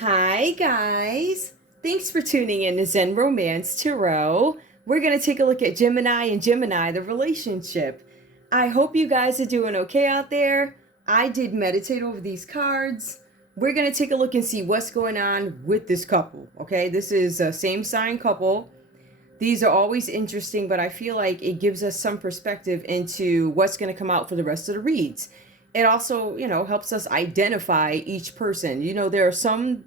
Hi guys! Thanks for tuning in to Zen Romance Tarot. We're going to take a look at Gemini and Gemini, the relationship. I hope you guys are doing okay out there. I did meditate over these cards. We're going to take a look and see what's going on with this couple, okay? This is a same sign couple. These are always interesting, but I feel like it gives us some perspective into what's going to come out for the rest of the reads. It also, helps us identify each person. There are some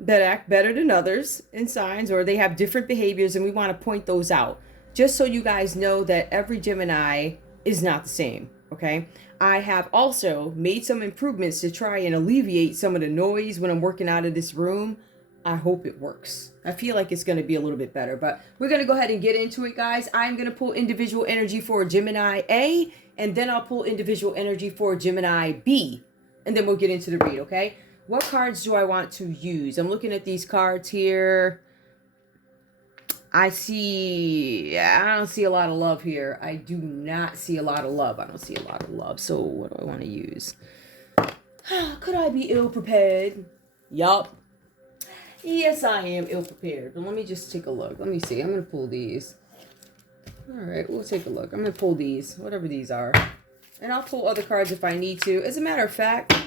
that act better than others in signs, or they have different behaviors, and we want to point those out. Just so you guys know that every Gemini is not the same, okay? I have also made some improvements to try and alleviate some of the noise when I'm working out of this room. I hope it works. I feel like it's going to be a little bit better, but we're going to go ahead and get into it, guys. I'm going to pull individual energy for Gemini A, and then I'll pull individual energy for Gemini B, and then we'll get into the read, okay? What cards do I want to use? I'm looking at these cards here. I don't see a lot of love here. I do not see a lot of love. I don't see a lot of love. So what do I want to use? Could I be ill-prepared? Yup. Yes, I am ill-prepared. But let me just take a look. Let me see. I'm going to pull these. All right, we'll take a look. I'm going to pull these, whatever these are. And I'll pull other cards if I need to. As a matter of fact,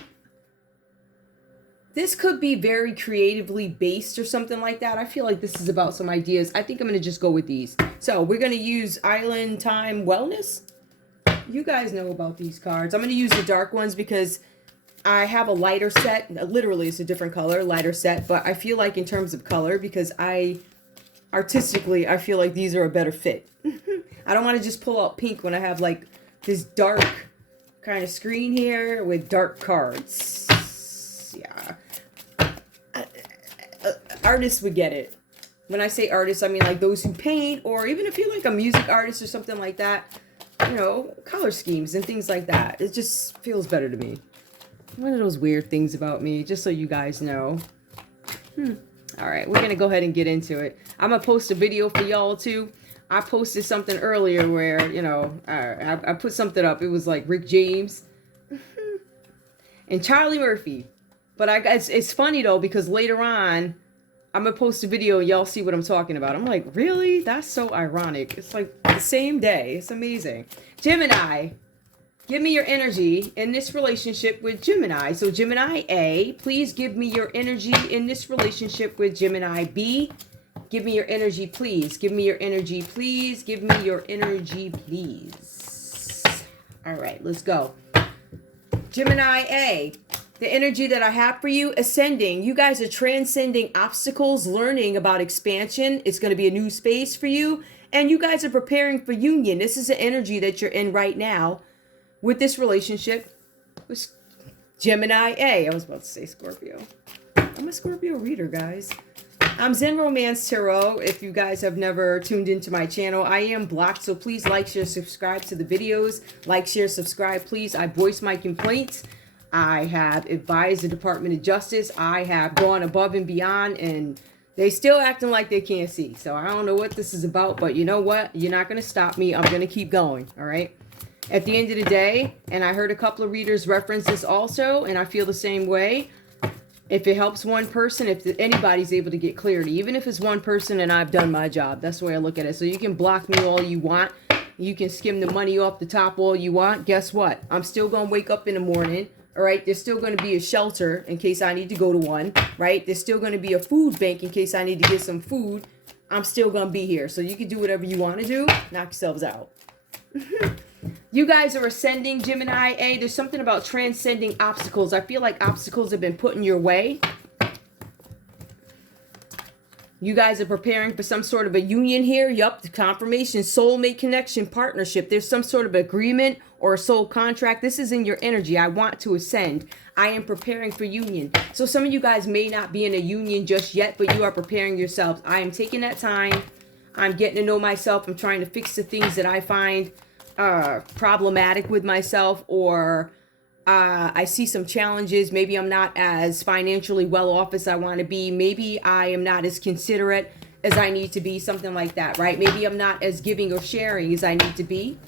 this could be very creatively based or something like that. I feel like this is about some ideas. I think I'm going to just go with these. So we're going to use Island Time Wellness. You guys know about these cards. I'm going to use the dark ones because I have a lighter set. Literally, it's a different color, lighter set. But I feel like in terms of color, because artistically, I feel like these are a better fit. I don't want to just pull out pink when I have like this dark kind of screen here with dark cards. Yeah. Artists would get it. When I say artists, I mean like those who paint, or even if you're like a music artist or something like that, color schemes and things like that. It just feels better to me. One of those weird things about me, just so you guys know. All right, we're going to go ahead and get into it. I'm going to post a video for y'all too. I posted something earlier where, I put something up. It was like Rick James and Charlie Murphy. But it's funny though, because later on, I'm going to post a video and y'all see what I'm talking about. I'm like, really? That's so ironic. It's like the same day. It's amazing. Gemini, give me your energy in this relationship with Gemini. So Gemini A, please give me your energy in this relationship with Gemini B. Give me your energy, please. Give me your energy, please. Give me your energy, please. All right, let's go. Gemini A, the energy that I have for you, ascending. You guys are transcending obstacles, learning about expansion. It's going to be a new space for you. And you guys are preparing for union. This is the energy that you're in right now with this relationship with Gemini A. I was about to say Scorpio. I'm a Scorpio reader, guys. I'm Zen Romance Tarot. If you guys have never tuned into my channel, I am blocked, so please like, share, subscribe to the videos. Like, share, subscribe, please. I voice my complaints. I have advised the Department of Justice. I have gone above and beyond, and they still acting like they can't see. So I don't know what this is about, but you know what? You're not going to stop me. I'm going to keep going, all right? At the end of the day, and I heard a couple of readers reference this also, and I feel the same way. If it helps one person, if anybody's able to get clarity, even if it's one person and I've done my job, that's the way I look at it. So you can block me all you want. You can skim the money off the top all you want. Guess what? I'm still going to wake up in the morning. All right, there's still going to be a shelter in case I need to go to one, right? There's still going to be a food bank in case I need to get some food. I'm still going to be here. So you can do whatever you want to do. Knock yourselves out. You guys are ascending, Gemini A. There's something about transcending obstacles. I feel like obstacles have been put in your way. You guys are preparing for some sort of a union here. Yup, the confirmation, soulmate connection, partnership. There's some sort of agreement or a soul contract. This is in your energy. I want to ascend. I am preparing for union. So some of you guys may not be in a union just yet, but you are preparing yourselves. I am taking that time. I'm getting to know myself. I'm trying to fix the things that I find problematic with myself, or I see some challenges. Maybe I'm not as financially well off as I want to be. Maybe I am not as considerate as I need to be, something like that, right? Maybe I'm not as giving or sharing as I need to be.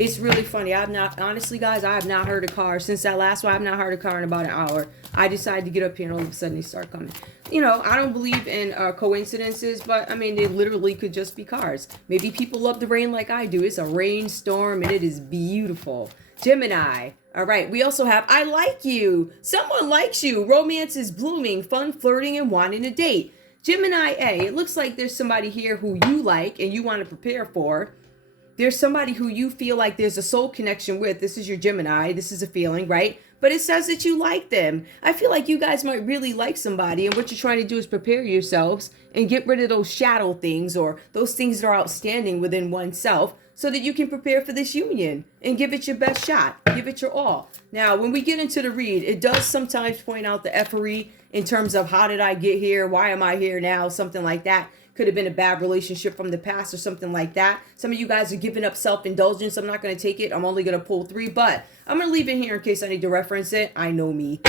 It's really funny. Honestly, guys, I have not heard a car since that last one. I've not heard a car in about an hour. I decided to get up here and all of a sudden they start coming. You know, I don't believe in coincidences, but I mean, they literally could just be cars. Maybe people love the rain like I do. It's a rainstorm and it is beautiful. Gemini. All right. We also have, I like you. Someone likes you. Romance is blooming. Fun, flirting, and wanting a date. Gemini A. It looks like there's somebody here who you like and you want to prepare for. There's somebody who you feel like there's a soul connection with. This is your Gemini. This is a feeling, right? But it says that you like them. I feel like you guys might really like somebody, and what you're trying to do is prepare yourselves and get rid of those shadow things or those things that are outstanding within oneself so that you can prepare for this union and give it your best shot. Give it your all. Now, when we get into the read, it does sometimes point out the effery in terms of how did I get here? Why am I here now? Something like that. Could have been a bad relationship from the past or something like that. Some of you guys are giving up self-indulgence. I'm not going to take it. I'm only going to pull 3, but I'm going to leave it here in case I need to reference it. I know me.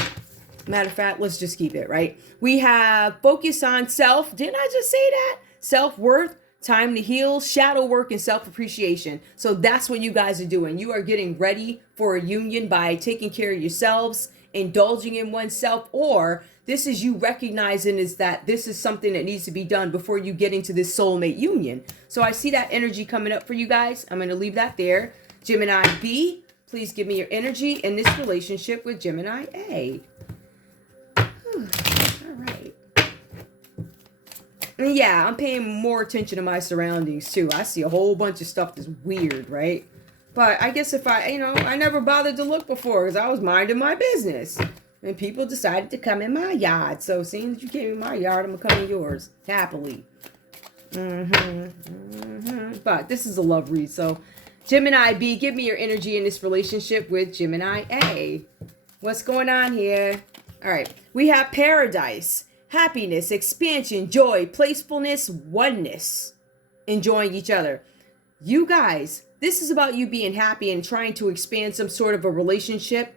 Matter of fact, let's just keep it, right? We have focus on self. Didn't I just say that? Self-worth, time to heal, shadow work, and self-appreciation. So that's what you guys are doing. You are getting ready for a union by taking care of yourselves, indulging in oneself, or this is you recognizing is that this is something that needs to be done before you get into this soulmate union. So I see that energy coming up for you guys. I'm going to leave that there. Gemini B, please give me your energy in this relationship with Gemini A. All right. And yeah, I'm paying more attention to my surroundings too. I see a whole bunch of stuff that's weird, right? But I guess if I never bothered to look before because I was minding my business. And people decided to come in my yard. So seeing that you came in my yard, I'm going to come in yours. Happily. But this is a love read. So Gemini B, give me your energy in this relationship with Gemini A. What's going on here? All right. We have paradise, happiness, expansion, joy, playfulness, oneness. Enjoying each other. You guys, this is about you being happy and trying to expand some sort of a relationship.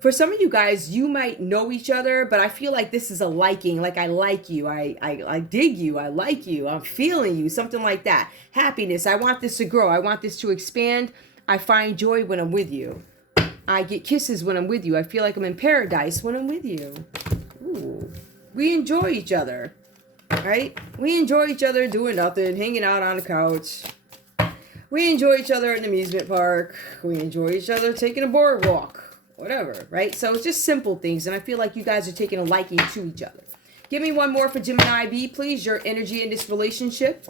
For some of you guys, you might know each other, but I feel like this is a liking. Like I like you. I dig you. I like you. I'm feeling you. Something like that. Happiness. I want this to grow. I want this to expand. I find joy when I'm with you. I get kisses when I'm with you. I feel like I'm in paradise when I'm with you. Ooh. We enjoy each other. Right? We enjoy each other doing nothing, hanging out on the couch. We enjoy each other at an amusement park. We enjoy each other taking a boardwalk. Whatever, right? So it's just simple things. And I feel like you guys are taking a liking to each other. Give me one more for Gemini B, please. Your energy in this relationship.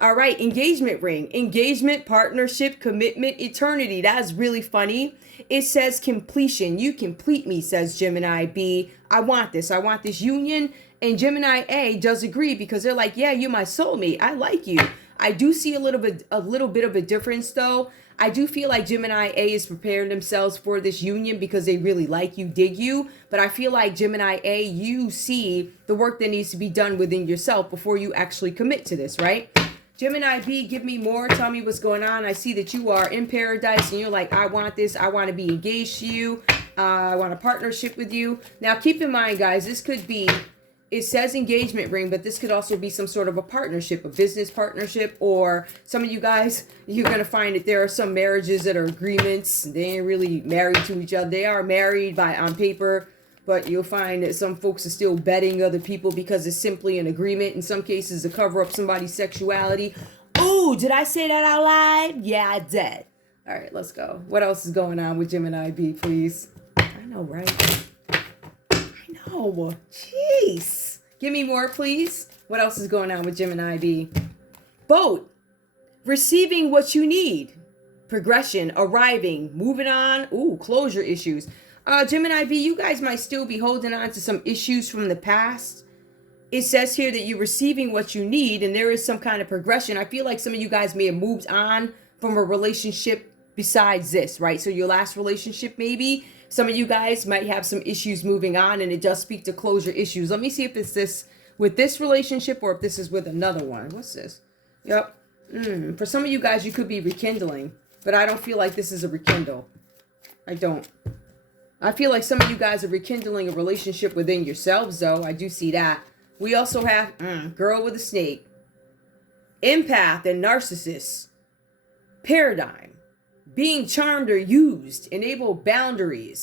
All right. Engagement ring. Engagement, partnership, commitment, eternity. That's really funny. It says completion. You complete me, says Gemini B. I want this. I want this union. And Gemini A does agree because they're like, yeah, you're my soulmate. I like you. I do see a little bit of a difference though. I do feel like Gemini A is preparing themselves for this union because they really like you, dig you. But I feel like Gemini A, you see the work that needs to be done within yourself before you actually commit to this, right? Gemini B, give me more. Tell me what's going on. I see that you are in paradise and you're like, I want this. I want to be engaged to you. I want a partnership with you. Now, keep in mind, guys, this could be... It says engagement ring, but this could also be some sort of a partnership, a business partnership, or some of you guys, you're going to find that there are some marriages that are agreements. They ain't really married to each other. They are married on paper, but you'll find that some folks are still betting other people because it's simply an agreement. In some cases, to cover up somebody's sexuality. Ooh, did I say that out loud? Yeah, I did. All right, let's go. What else is going on with Gemini B, please? I know, right? Oh, jeez. Give me more, please. What else is going on with Gemini B? Boat. Receiving what you need. Progression. Arriving. Moving on. Ooh, closure issues. Gemini B, you guys might still be holding on to some issues from the past. It says here that you're receiving what you need and there is some kind of progression. I feel like some of you guys may have moved on from a relationship besides this, right? So your last relationship maybe. Some of you guys might have some issues moving on and it does speak to closure issues. Let me see if it's this with this relationship or if this is with another one. What's this? Yep. For some of you guys, you could be rekindling, but I don't feel like this is a rekindle. I don't. I feel like some of you guys are rekindling a relationship within yourselves, though. I do see that. We also have girl with a snake, empath and narcissist, paradigm, being charmed or used. Enable boundaries.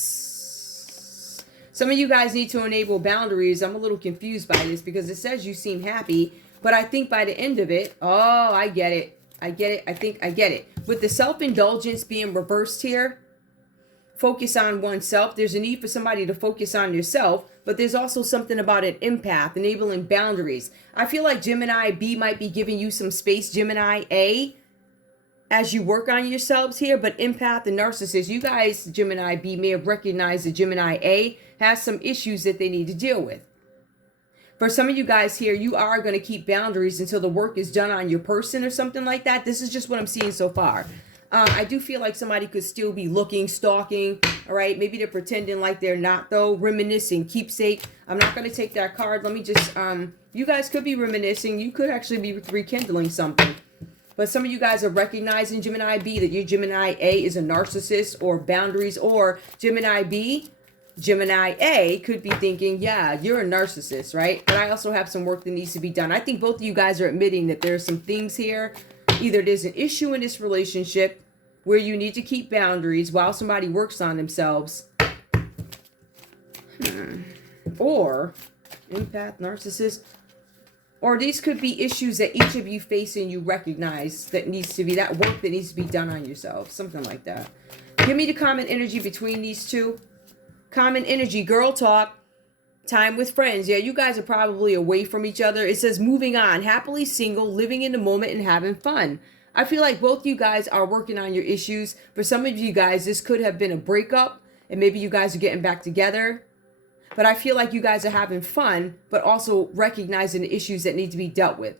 Some of you guys need to enable boundaries. I'm a little confused by this because it says you seem happy, but I think by the end of it, oh, I get it. I get it. I think I get it. With the self-indulgence being reversed here, focus on oneself. There's a need for somebody to focus on yourself, but there's also something about an empath, enabling boundaries. I feel like Gemini B might be giving you some space, Gemini A, as you work on yourselves here, but empath and narcissist, you guys, Gemini B, may have recognized that Gemini A has some issues that they need to deal with. For some of you guys here, you are going to keep boundaries until the work is done on your person or something like that. This is just what I'm seeing so far. I do feel like somebody could still be looking, stalking, all right? Maybe they're pretending like they're not, though. Reminiscing, keepsake. I'm not going to take that card. Let me just, you guys could be reminiscing. You could actually be rekindling something. But some of you guys are recognizing, Gemini B, that your Gemini A is a narcissist or boundaries, or Gemini B, Gemini A could be thinking, yeah, you're a narcissist, right? But I also have some work that needs to be done. I think both of you guys are admitting that there's some things here. Either there's an issue in this relationship where you need to keep boundaries while somebody works on themselves. Or empath, narcissist. Or these could be issues that each of you face and you recognize that needs to be, that work that needs to be done on yourself. Something like that. Give me the common energy between these two. Common energy, girl talk, time with friends. Yeah, you guys are probably away from each other. It says moving on, happily single, living in the moment and having fun. I feel like both you guys are working on your issues. For some of you guys, this could have been a breakup and maybe you guys are getting back together. But I feel like you guys are having fun, but also recognizing the issues that need to be dealt with.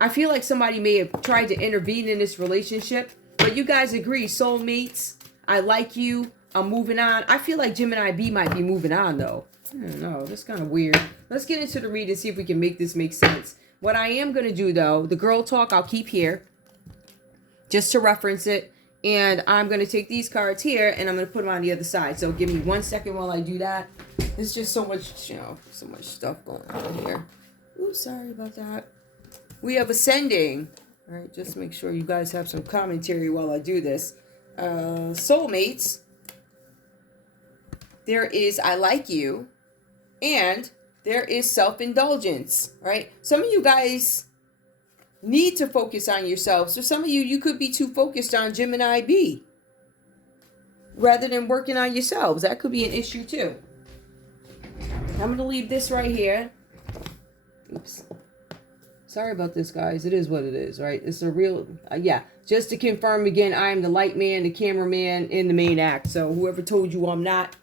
I feel like somebody may have tried to intervene in this relationship, but you guys agree, soulmates, I like you, I'm moving on. I feel like Gemini B might be moving on, though. I don't know. That's kind of weird. Let's get into the read and see if we can make this make sense. What I am going to do, though, the girl talk I'll keep here just to reference it. And I'm going to take these cards here and I'm going to put them on the other side. So give me 1 second while I do that. There's just so much, you know, so much stuff going on here. Ooh, sorry about that. We have ascending. All right, just make sure you guys have some commentary while I do this. Soulmates. There is I like you, and there is self-indulgence, right? Some of you guys need to focus on yourselves. So some of you could be too focused on Gemini B rather than working on yourselves. That could be an issue too. I'm going to leave this right here. Oops. Sorry about this, guys. It is what it is, right? It's a real, yeah. Just to confirm again, I am the light man, the cameraman in the main act. So whoever told you I'm not,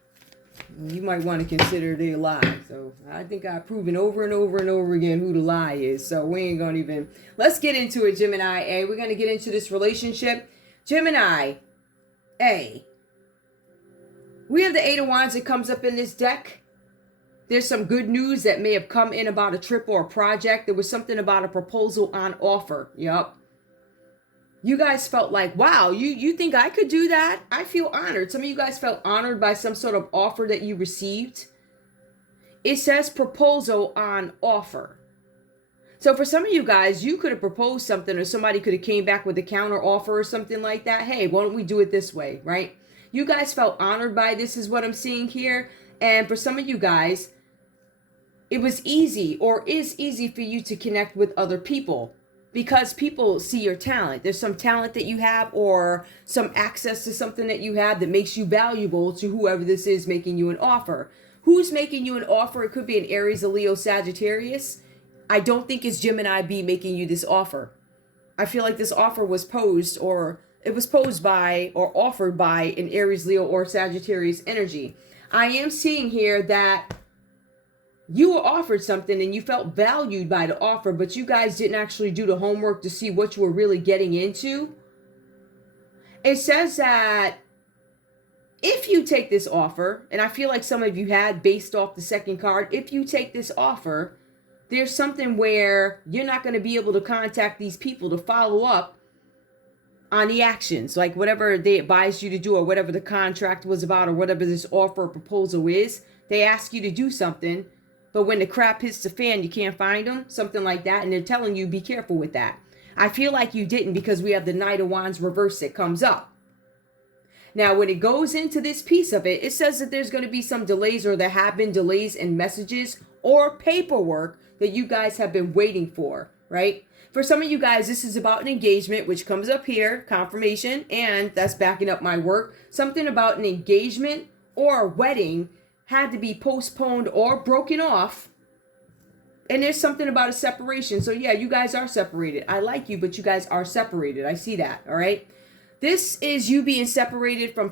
you might want to consider it a lie. So I think I've proven over and over and over again who the lie is. So we ain't going to even, let's get into it, Gemini A. We're going to get into this relationship. Gemini A. We have the Eight of Wands that comes up in this deck. There's some good news that may have come in about a trip or a project. There was something about a proposal on offer. Yup. You guys felt like, wow, you think I could do that? I feel honored. Some of you guys felt honored by some sort of offer that you received. It says proposal on offer. So for some of you guys, you could have proposed something or somebody could have came back with a counter offer or something like that. Hey, why don't we do it this way, right? You guys felt honored by this is what I'm seeing here. And for some of you guys, it was easy or is easy for you to connect with other people. Because people see your talent. There's some talent that you have or some access to something that you have that makes you valuable to whoever this is making you an offer. Who's making you an offer? It could be an Aries, a Leo, Sagittarius. I don't think it's Gemini B making you this offer. I feel like this offer was posed or it was posed by or offered by an Aries, Leo, or Sagittarius energy. I am seeing here that you were offered something and you felt valued by the offer, but you guys didn't actually do the homework to see what you were really getting into. It says that if you take this offer, and I feel like some of you had based off the second card, if you take this offer, there's something where you're not going to be able to contact these people to follow up on the actions, like whatever they advised you to do or whatever the contract was about or whatever this offer or proposal is. They ask you to do something. But when the crap hits the fan, you can't find them, something like that. And they're telling you, be careful with that. I feel like you didn't because we have the Knight of Wands reverse that comes up. Now, when it goes into this piece of it, it says that there's going to be some delays, or there have been delays in messages or paperwork that you guys have been waiting for, right? For some of you guys, this is about an engagement, which comes up here, confirmation, and that's backing up my work. Something about an engagement or a wedding had to be postponed or broken off. And there's something about a separation. So yeah, you guys are separated. I like you, but you guys are separated. I see that, all right? This is you being separated from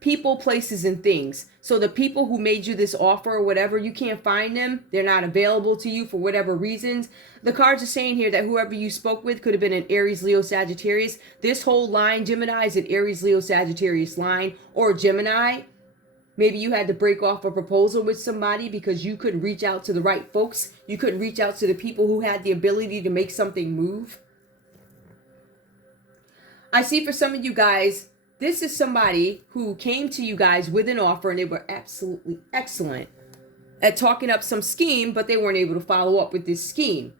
people, places, and things. So the people who made you this offer or whatever, you can't find them. They're not available to you for whatever reasons. The cards are saying here that whoever you spoke with could have been an Aries, Leo, Sagittarius. This whole line, Gemini, is an Aries, Leo, Sagittarius line. Or Gemini, maybe you had to break off a proposal with somebody because you couldn't reach out to the right folks. You couldn't reach out to the people who had the ability to make something move. I see for some of you guys, this is somebody who came to you guys with an offer and they were absolutely excellent at talking up some scheme, but they weren't able to follow up with this scheme.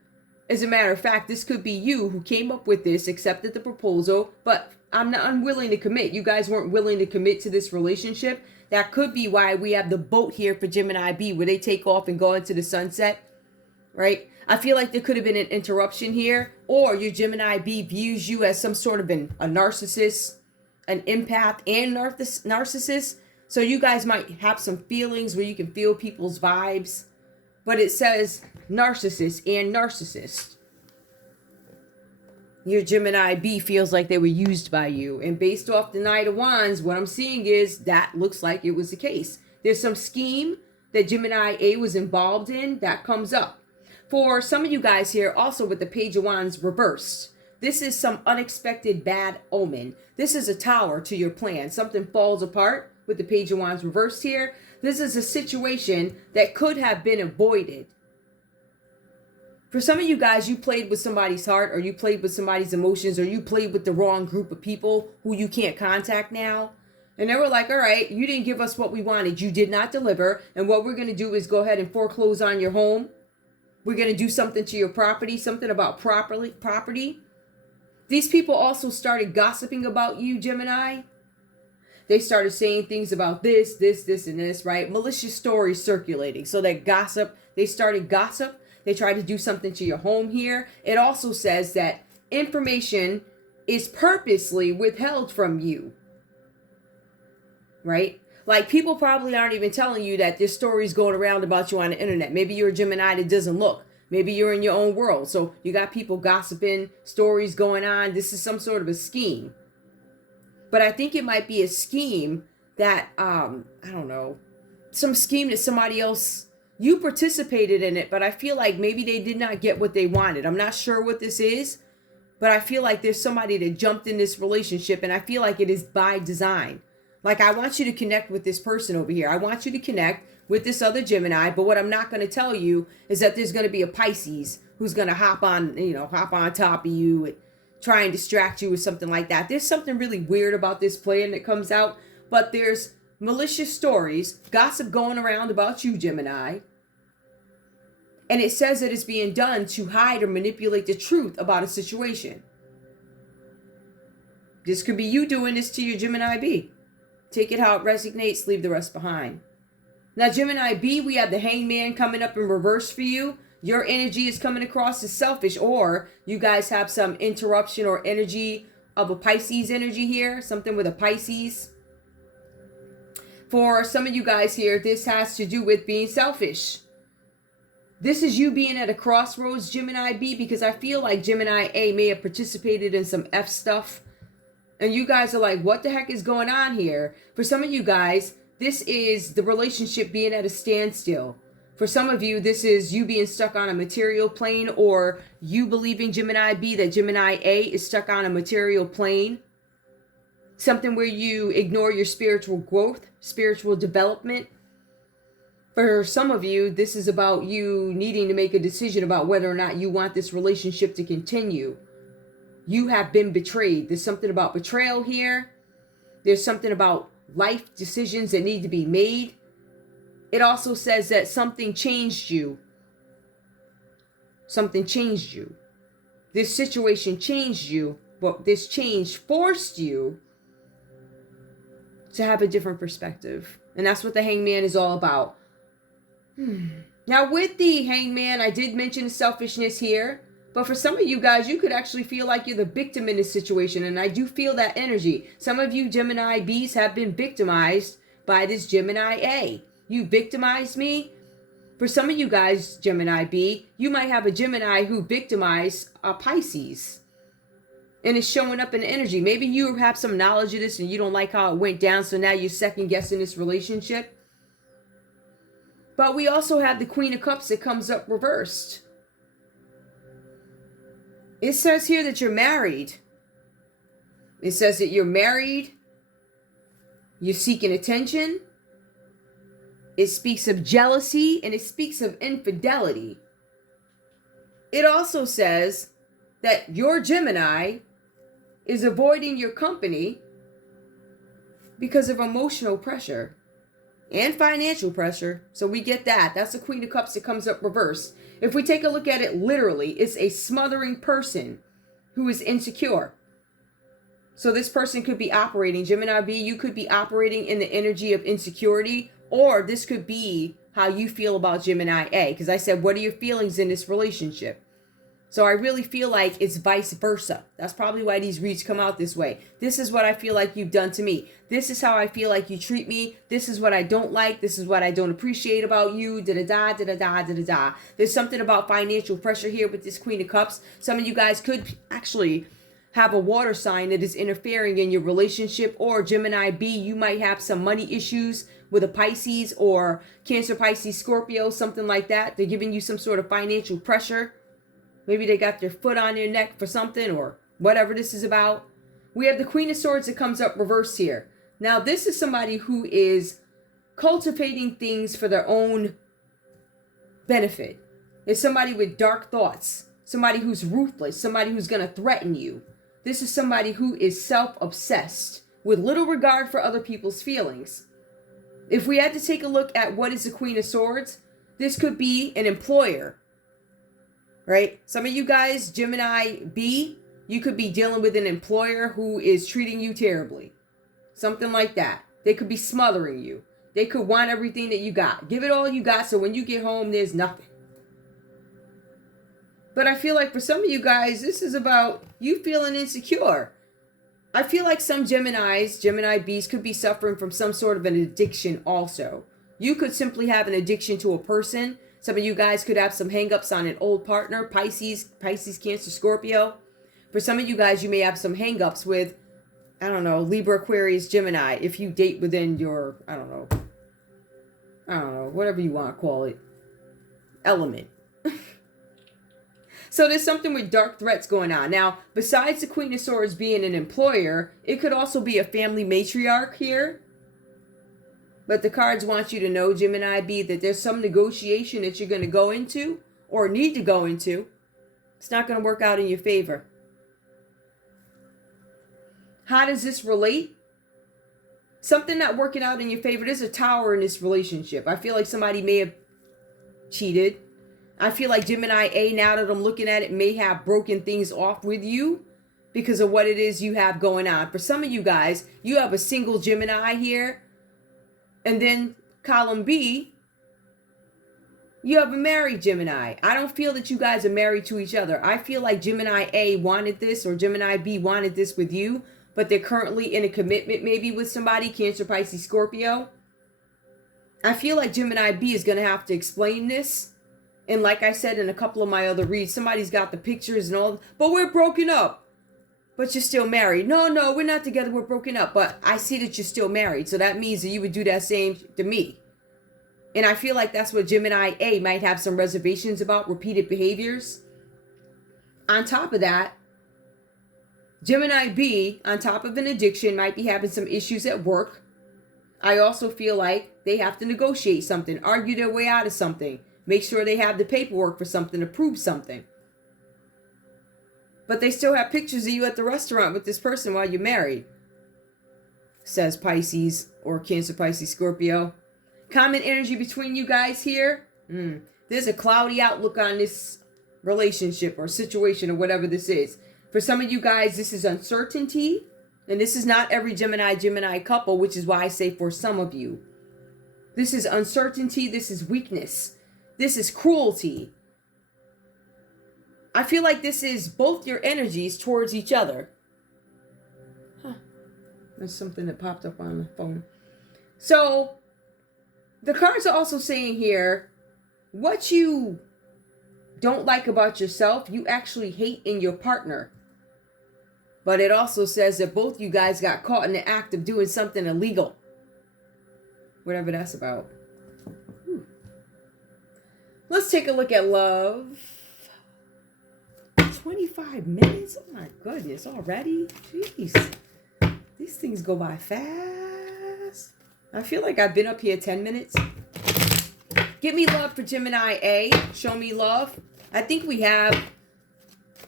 As a matter of fact, this could be you who came up with this, accepted the proposal, but I'm not unwilling to commit. You guys weren't willing to commit to this relationship. That could be why we have the boat here for Gemini B, where they take off and go into the sunset, right? I feel like there could have been an interruption here, or your Gemini B views you as some sort of a narcissist, an empath and narcissist. So you guys might have some feelings where you can feel people's vibes, but it says narcissist and narcissist. Your Gemini B feels like they were used by you. And based off the Knight of Wands, what I'm seeing is that looks like it was the case. There's some scheme that Gemini A was involved in that comes up. For some of you guys here, also with the Page of Wands reversed, this is some unexpected bad omen. This is a tower to your plan. Something falls apart with the Page of Wands reversed here. This is a situation that could have been avoided. For some of you guys, you played with somebody's heart, or you played with somebody's emotions, or you played with the wrong group of people who you can't contact now. And they were like, all right, you didn't give us what we wanted. You did not deliver. And what we're going to do is go ahead and foreclose on your home. We're going to do something to your property, something about property. These people also started gossiping about you, Gemini. They started saying things about this, and this, right? Malicious stories circulating. So that gossip, they started gossip. They tried to do something to your home here. It also says that information is purposely withheld from you, right? Like, people probably aren't even telling you that this story's going around about you on the internet. Maybe you're a Gemini that doesn't look. Maybe you're in your own world. So you got people gossiping, stories going on. This is some sort of a scheme. But I think it might be a scheme that, I don't know, some scheme that somebody else, you participated in it, but I feel like maybe they did not get what they wanted. I'm not sure what this is, but I feel like there's somebody that jumped in this relationship, and I feel like it is by design. Like, I want you to connect with this person over here. I want you to connect with this other Gemini, but what I'm not going to tell you is that there's going to be a Pisces who's going to hop on top of you and try and distract you with something like that. There's something really weird about this plan that comes out, but there's malicious stories, gossip going around about you, Gemini. And it says that it's being done to hide or manipulate the truth about a situation. This could be you doing this to your Gemini B. Take it how it resonates, leave the rest behind. Now, Gemini B, we have the Hangman coming up in reverse for you. Your energy is coming across as selfish, or you guys have some interruption or energy of a Pisces energy here, something with a Pisces. For some of you guys here, this has to do with being selfish. This is you being at a crossroads, Gemini B, because I feel like Gemini A may have participated in some F stuff. And you guys are like, what the heck is going on here? For some of you guys, this is the relationship being at a standstill. For some of you, this is you being stuck on a material plane, or you believing, Gemini B, that Gemini A is stuck on a material plane. Something where you ignore your spiritual growth, spiritual development. For some of you, this is about you needing to make a decision about whether or not you want this relationship to continue. You have been betrayed. There's something about betrayal here. There's something about life decisions that need to be made. It also says that something changed you. Something changed you. This situation changed you, but this change forced you to have a different perspective. And that's what the Hangman is all about. Now, with the Hangman, I did mention selfishness here. But for some of you guys, you could actually feel like you're the victim in this situation. And I do feel that energy. Some of you Gemini Bs have been victimized by this Gemini A. You victimized me. For some of you guys, Gemini B, you might have a Gemini who victimized a Pisces. And it's showing up in energy. Maybe you have some knowledge of this and you don't like how it went down. So now you're second guessing this relationship. But we also have the Queen of Cups that comes up reversed. It says here that you're married. It says that you're married. You're seeking attention. It speaks of jealousy and it speaks of infidelity. It also says that your Gemini is avoiding your company because of emotional pressure and financial pressure. So we get that. That's the Queen of Cups that comes up reversed. If we take a look at it literally, it's a smothering person who is insecure. So this person could be operating, Gemini B, you could be operating in the energy of insecurity, or this could be how you feel about Gemini A. Because I said, what are your feelings in this relationship? So I really feel like it's vice versa. That's probably why these reads come out this way. This is what I feel like you've done to me. This is how I feel like you treat me. This is what I don't like. This is what I don't appreciate about you. Da-da-da, da-da-da, da-da-da. There's something about financial pressure here with this Queen of Cups. Some of you guys could actually have a water sign that is interfering in your relationship. Or Gemini B, you might have some money issues with a Pisces or Cancer, Pisces, Scorpio, something like that. They're giving you some sort of financial pressure. Maybe they got their foot on their neck for something or whatever this is about. We have the Queen of Swords that comes up reversed here. Now, this is somebody who is cultivating things for their own benefit. It's somebody with dark thoughts, somebody who's ruthless, somebody who's going to threaten you. This is somebody who is self-obsessed with little regard for other people's feelings. If we had to take a look at what is the Queen of Swords, this could be an employer. Right? Some of you guys, Gemini B, you could be dealing with an employer who is treating you terribly. Something like that. They could be smothering you. They could want everything that you got. Give it all you got so when you get home, there's nothing. But I feel like for some of you guys, this is about you feeling insecure. I feel like some Geminis, Gemini Bs, could be suffering from some sort of an addiction also. You could simply have an addiction to a person. Some of you guys could have some hangups on an old partner, Pisces, Cancer, Scorpio. For some of you guys, you may have some hangups with, I don't know, Libra, Aquarius, Gemini. If you date within your, I don't know, whatever you want to call it, element. So there's something with dark threats going on. Now, besides the Queen of Swords being an employer, it could also be a family matriarch here. But the cards want you to know, Gemini B, that there's some negotiation that you're going to go into or need to go into. It's not going to work out in your favor. How does this relate? Something not working out in your favor. There's a tower in this relationship. I feel like somebody may have cheated. I feel like Gemini A, now that I'm looking at it, may have broken things off with you because of what it is you have going on. For some of you guys, you have a single Gemini here. And then column B, you have a married Gemini. I don't feel that you guys are married to each other. I feel like Gemini A wanted this or Gemini B wanted this with you, but they're currently in a commitment maybe with somebody, Cancer, Pisces, Scorpio. I feel like Gemini B is going to have to explain this. And like I said in a couple of my other reads, somebody's got the pictures and all, but we're broken up. But you're still married. No, we're not together. We're broken up. But I see that you're still married. So that means that you would do that same to me. And I feel like that's what Gemini A might have some reservations about, repeated behaviors. On top of that, Gemini B, on top of an addiction, might be having some issues at work. I also feel like they have to negotiate something, argue their way out of something, make sure they have the paperwork for something to prove something. But they still have pictures of you at the restaurant with this person while you're married, says Pisces or Cancer, Pisces, Scorpio. Common energy between you guys here. There's a cloudy outlook on this relationship or situation or whatever this is. For some of you guys, this is uncertainty. And this is not every Gemini couple, which is why I say for some of you. This is uncertainty. This is weakness. This is cruelty. I feel like this is both your energies towards each other. There's something that popped up on the phone. So, the cards are also saying here, what you don't like about yourself, you actually hate in your partner. But it also says that both you guys got caught in the act of doing something illegal. Whatever that's about. Let's take a look at love. 25 minutes? Oh my goodness, already? Jeez. These things go by fast. I feel like I've been up here 10 minutes. Give me love for Gemini A. Show me love. I think we have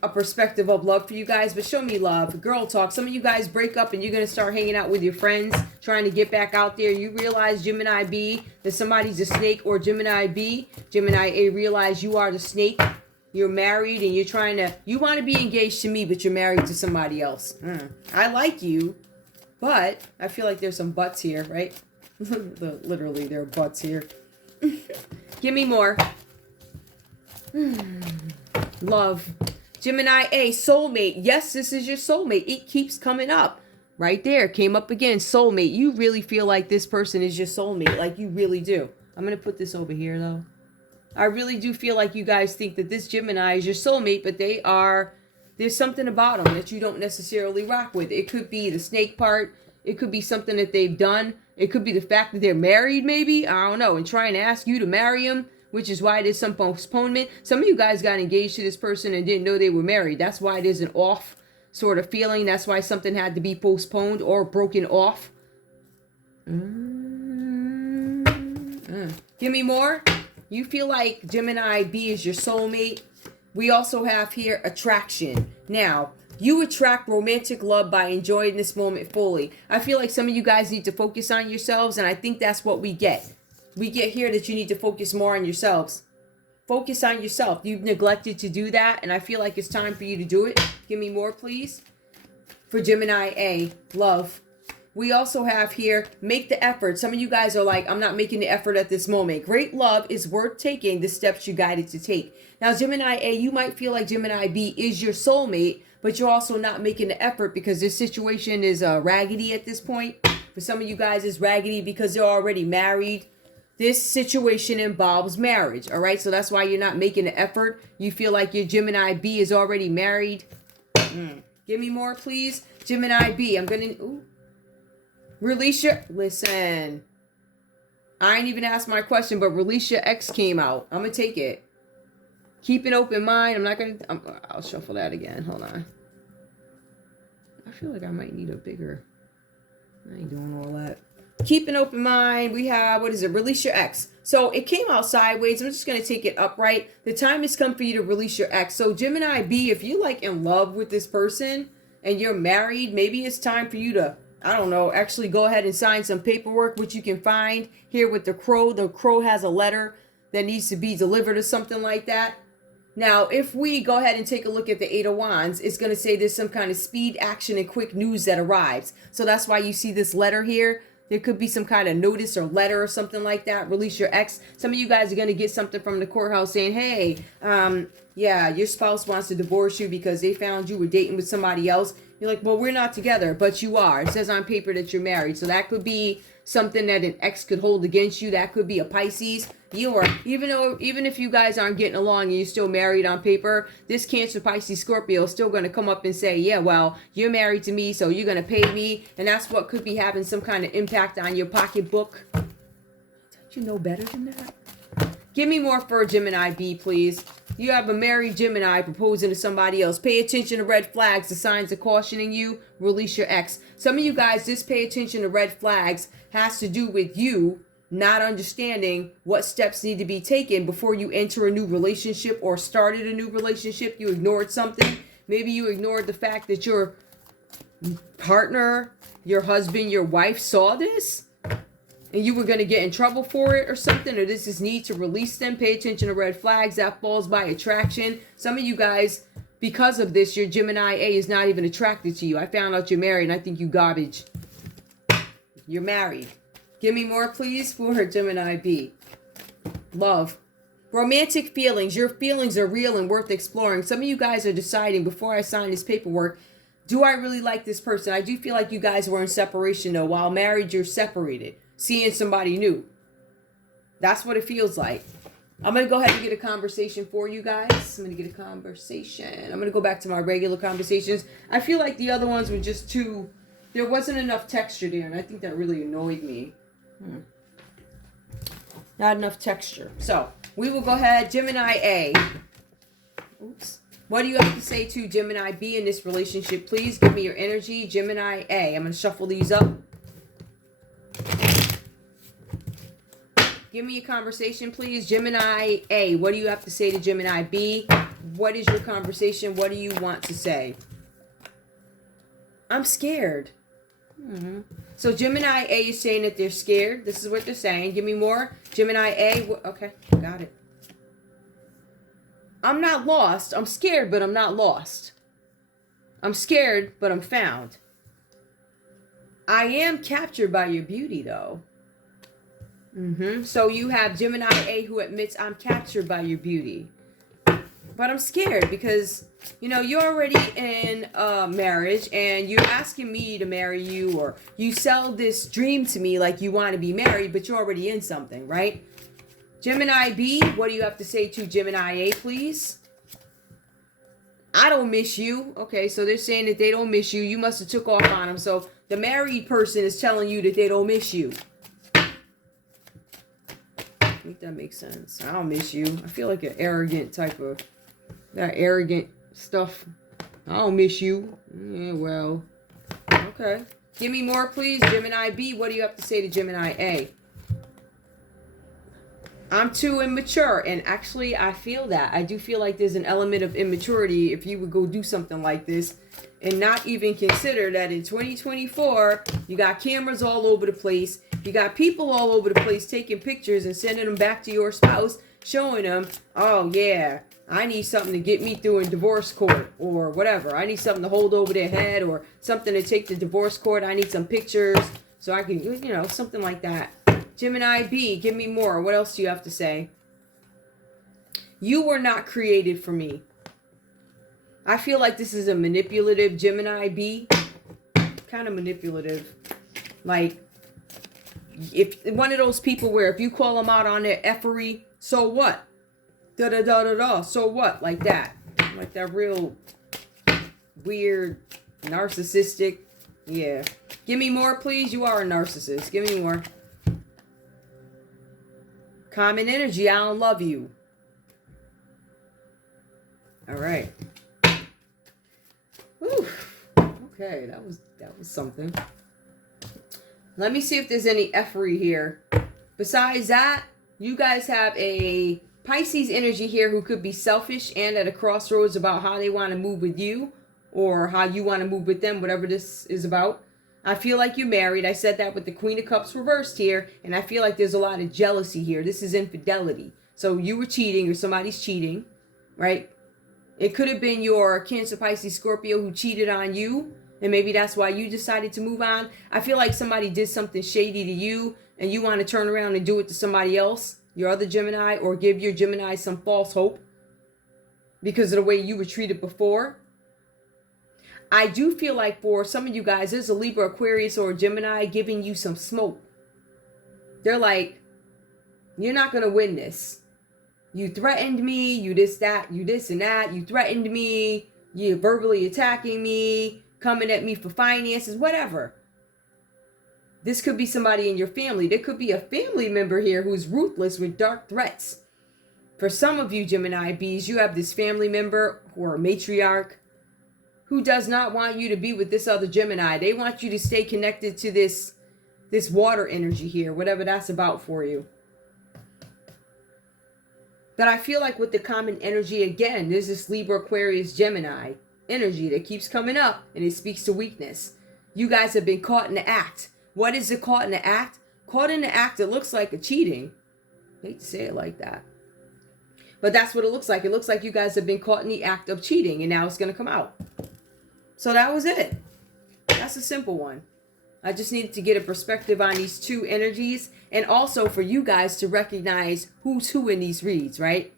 a perspective of love for you guys, but show me love. Girl talk. Some of you guys break up and you're going to start hanging out with your friends, trying to get back out there. You realize, Gemini B, that somebody's a snake, or Gemini B, Gemini A, realize you are the snake. You're married and you're trying to, you want to be engaged to me, but you're married to somebody else. I like you, but I feel like there's some buts here, right? Literally, there are buts here. Give me more. Love. Gemini A, soulmate. Yes, this is your soulmate. It keeps coming up. Right there. Came up again. Soulmate. You really feel like this person is your soulmate. Like you really do. I'm going to put this over here, though. I really do feel like you guys think that this Gemini is your soulmate, but there's something about them that you don't necessarily rock with. It could be the snake part. It could be something that they've done. It could be the fact that they're married, maybe. I don't know. And trying to ask you to marry them, which is why there's some postponement. Some of you guys got engaged to this person and didn't know they were married. That's why there's an off sort of feeling. That's why something had to be postponed or broken off. Give me more. You feel like Gemini B is your soulmate. We also have here attraction. Now, you attract romantic love by enjoying this moment fully. I feel like some of you guys need to focus on yourselves, and I think that's what we get. We get here that you need to focus more on yourselves. Focus on yourself. You've neglected to do that, and I feel like it's time for you to do it. Give me more, please. For Gemini A, love. We also have here, make the effort. Some of you guys are like, I'm not making the effort at this moment. Great love is worth taking the steps you guided to take. Now, Gemini A, you might feel like Gemini B is your soulmate, but you're also not making the effort because this situation is raggedy at this point. For some of you guys, it's raggedy because they're already married. This situation involves marriage, all right? So that's why you're not making the effort. You feel like your Gemini B is already married. Give me more, please. Gemini B, I'm going to... Release your... Listen. I ain't even asked my question, but release your ex came out. I'm going to take it. Keep an open mind. I'm not going to... I'll shuffle that again. Hold on. I feel like I might need a bigger... I ain't doing all that. Keep an open mind. We have... What is it? Release your ex. So it came out sideways. I'm just going to take it upright. The time has come for you to release your ex. So Gemini B, if you're like in love with this person and you're married, maybe it's time for you to... I don't know, actually go ahead and sign some paperwork, which you can find here with the crow. The crow has a letter that needs to be delivered or something like that. Now, if we go ahead and take a look at the Eight of Wands, it's going to say there's some kind of speed, action, and quick news that arrives. So that's why you see this letter here. There could be some kind of notice or letter or something like that. Release your ex. Some of you guys are going to get something from the courthouse saying, hey, yeah, your spouse wants to divorce you because they found you were dating with somebody else. You're like, well, we're not together, but you are. It says on paper that you're married. So that could be something that an ex could hold against you. That could be a Pisces. Even if you guys aren't getting along and you're still married on paper, this Cancer, Pisces, Scorpio is still going to come up and say, yeah, well, you're married to me, so you're going to pay me. And that's what could be having some kind of impact on your pocketbook. Don't you know better than that? Give me more for Gemini B, please. You have a married Gemini proposing to somebody else. Pay attention to red flags. The signs are cautioning you. Release your ex. Some of you guys, this pay attention to red flags has to do with you not understanding what steps need to be taken before you enter a new relationship or started a new relationship. You ignored something. Maybe you ignored the fact that your partner, your husband, your wife saw this and you were going to get in trouble for it or something, or this is need to release them. Pay attention to red flags. That falls by attraction. Some of you guys because of this, your Gemini A is not even attracted to you. I found out you're married and I think you garbage. You're married. Give me more, please, for Gemini B. Love. Romantic feelings. Your feelings are real and worth exploring. Some of you guys are deciding before I sign this paperwork, do I really like this person? I do feel like you guys were in separation, though. While married, you're separated. Seeing somebody new. That's what it feels like. I'm going to go ahead and get a conversation for you guys. I'm going to get a conversation. I'm going to go back to my regular conversations. I feel like the other ones were just too... There wasn't enough texture there, and I think that really annoyed me. Not enough texture. So, we will go ahead. Gemini A. Oops. What do you have to say to Gemini B in this relationship? Please give me your energy. Gemini A. I'm going to shuffle these up. Give me a conversation, please. Gemini A, what do you have to say to Gemini B? What is your conversation? What do you want to say? I'm scared. So Gemini A is saying that they're scared. This is what they're saying. Give me more. Gemini A. Okay, got it. I'm not lost. I'm scared, but I'm not lost. I'm scared, but I'm found. I am captured by your beauty, though. So you have Gemini A who admits I'm captured by your beauty. But I'm scared because, you know, you're already in a marriage and you're asking me to marry you, or you sell this dream to me like you want to be married, but you're already in something, right? Gemini B, what do you have to say to Gemini A, please? I don't miss you. Okay, so they're saying that they don't miss you. You must have took off on them. So the married person is telling you that they don't miss you. I think that makes sense. I don't miss you. I feel like an arrogant type of... That arrogant stuff. I don't miss you. Yeah, well. Okay. Give me more, please. Gemini B, what do you have to say to Gemini A? I'm too immature. And actually, I feel that. I do feel like there's an element of immaturity if you would go do something like this and not even consider that in 2024, you got cameras all over the place. You got people all over the place taking pictures and sending them back to your spouse, showing them, oh, yeah, I need something to get me through in divorce court or whatever. I need something to hold over their head or something to take to divorce court. I need some pictures so I can, you know, something like that. Gemini B, give me more. What else do you have to say? You were not created for me. I feel like this is a manipulative Gemini B. Kind of manipulative. Like, if one of those people where if you call them out on their effery, so what? Da-da-da-da-da, so what? Like that. Like that real weird, narcissistic. Yeah. Give me more, please. You are a narcissist. Give me more. Common energy, I don't love you. All right. Whew. Okay, that was something. Let me see if there's any effery here. Besides that, you guys have a Pisces energy here who could be selfish and at a crossroads about how they want to move with you or how you want to move with them, whatever this is about. I feel like you're married. I said that with the Queen of Cups reversed here, and I feel like there's a lot of jealousy here. This is infidelity. So you were cheating or somebody's cheating, right? It could have been your Cancer, Pisces, Scorpio who cheated on you, and maybe that's why you decided to move on. I feel like somebody did something shady to you, and you want to turn around and do it to somebody else, your other Gemini, or give your Gemini some false hope because of the way you were treated before. I do feel like for some of you guys, there's a Libra, Aquarius, or a Gemini giving you some smoke. They're like, you're not going to win this. You threatened me, you this, that, you this and that. You threatened me, you're verbally attacking me, coming at me for finances, whatever. This could be somebody in your family. There could be a family member here who's ruthless with dark threats. For some of you Gemini Bs, you have this family member or a matriarch who does not want you to be with this other Gemini. They want you to stay connected to this water energy here, whatever that's about for you. But I feel like with the common energy, again, there's this Libra, Aquarius, Gemini energy that keeps coming up, and it speaks to weakness. You guys have been caught in the act. What is it, caught in the act? Caught in the act, it looks like a cheating. I hate to say it like that. But that's what it looks like. It looks like you guys have been caught in the act of cheating, and now it's going to come out. So that was it. That's a simple one. I just needed to get a perspective on these two energies, and also for you guys to recognize who's who in these reads, right?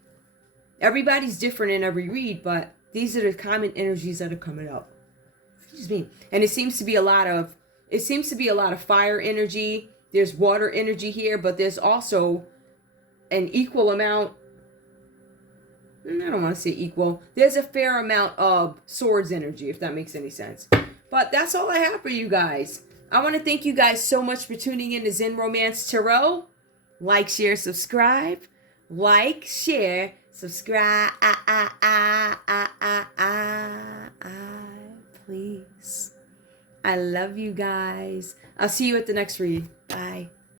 Everybody's different in every read, but these are the common energies that are coming up. Excuse me. And it seems to be a lot of fire energy. There's water energy here, but there's also an equal amount. I don't want to say equal. There's a fair amount of swords energy, if that makes any sense. But that's all I have for you guys. I want to thank you guys so much for tuning in to Zen Romance Tarot. Like, share, subscribe. Like, share, subscribe. Please. I love you guys. I'll see you at the next read. Bye.